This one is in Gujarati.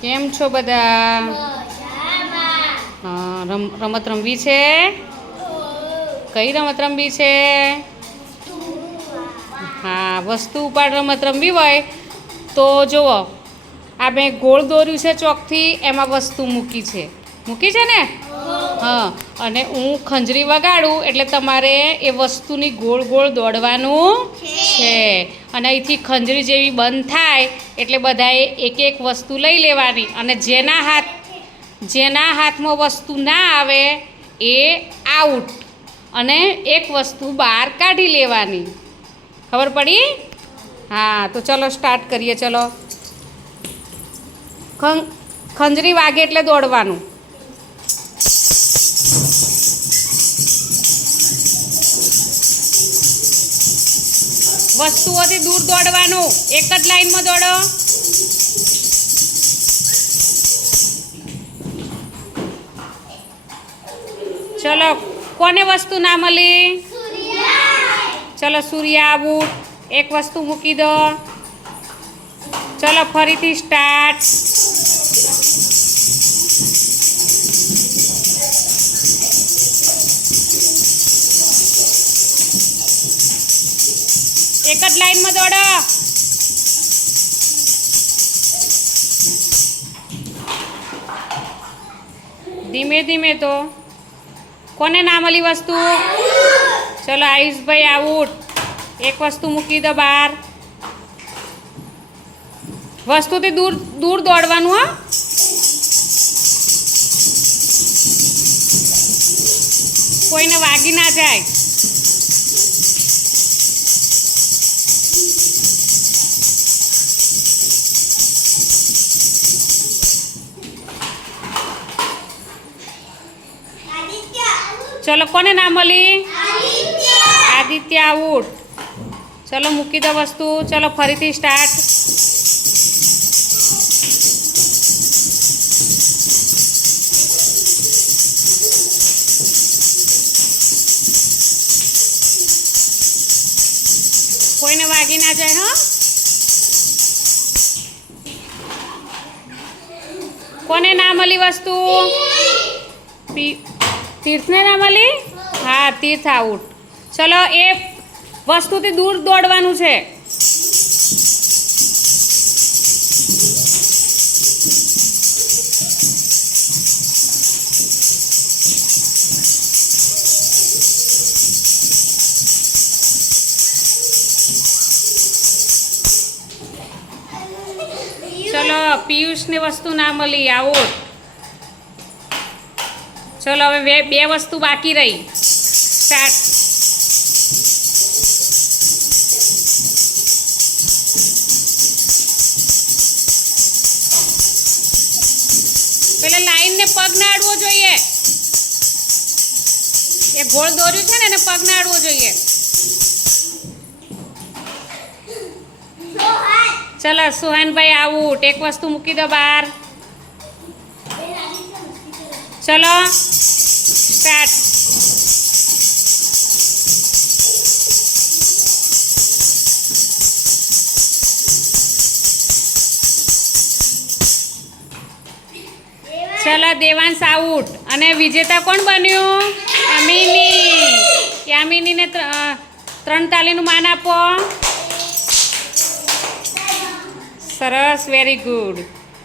કેમ છો બધા? રમત રમવી છે? કઈ રમત રમવી છે? હા, વસ્તુ ઉપાડ રમત રમવી હોય તો જુઓ આ મેં ગોળ દોર્યું છે ચોકથી, એમાં વસ્તુ મૂકી છે. મૂકી છે ને? હા, અને હું ખંજરી વગાડું એટલે તમારે એ વસ્તુની ગોળ ગોળ દોડવાનું છે. અને અહીંથી ખંજરી જેવી બંધ થાય એટલે બધાએ એક એક વસ્તુ લઈ લેવાની. અને જેના હાથ, જેના હાથમાં વસ્તુ ના આવે એ આઉટ. અને એક વસ્તુ બહાર કાઢી લેવાની. ખબર પડી? હા, તો ચલો સ્ટાર્ટ કરીએ, ચલો. ખંજરી વાગે એટલે દોડવાનું. વસ્તુઓથી દૂર દોડવાનું. એક જ લાઈનમાં દોડો. ચલો, કોને વસ્તુ ના મળી? ચલો, સૂર્યા બૂટ એક વસ્તુ મૂકી દો. ચલો, ફરીથી સ્ટાર્ટ એક જ લાઈનમાં દોડો. ધીમે ધીમે તો. કોને ના મળી વસ્તુ? ચલો આયુષભાઈ આઉટ. એક વસ્તુ મૂકી દો બહાર. વસ્તુથી દૂર દૂર દોડવાનું, હા. કોઈને વાગી ના જાય. ચલો, કોને ના મળી આદિત્ય આઉટ. ચલો, મૂકી દો વસ્તુ. ચલો, ફરીથી સ્ટાર્ટ કોઈને વાગી ના જાય, હો? કોને ના મળી વસ્તુ? પી તીર્થને ના મળી હા, તીર્થ આઉટ. ચલો, એ વસ્તુથી દૂર દોડવાનું છે. ચલો, પિયુષને વસ્તુ ના મળી, આઉટ. ચલો હવે બે બે વસ્તુ બાકી રહી. સ્ટાર્ટ પેલા લાઈનને પગ નાડવો જોઈએ. એ ગોળ દોર્યું છે ને, એને પગ નાડવો જોઈએ. ચલો, સુહાનભાઈ આવું એક વસ્તુ મૂકી દો બહાર. ચલો સ્ટાર્ટ ચલો, દેવાંશ આઉટ અને વિજેતા કોણ બન્યું? યામિની યામિનીને ત્રણ તાલીનું માન આપો. સરસ વેરી ગુડ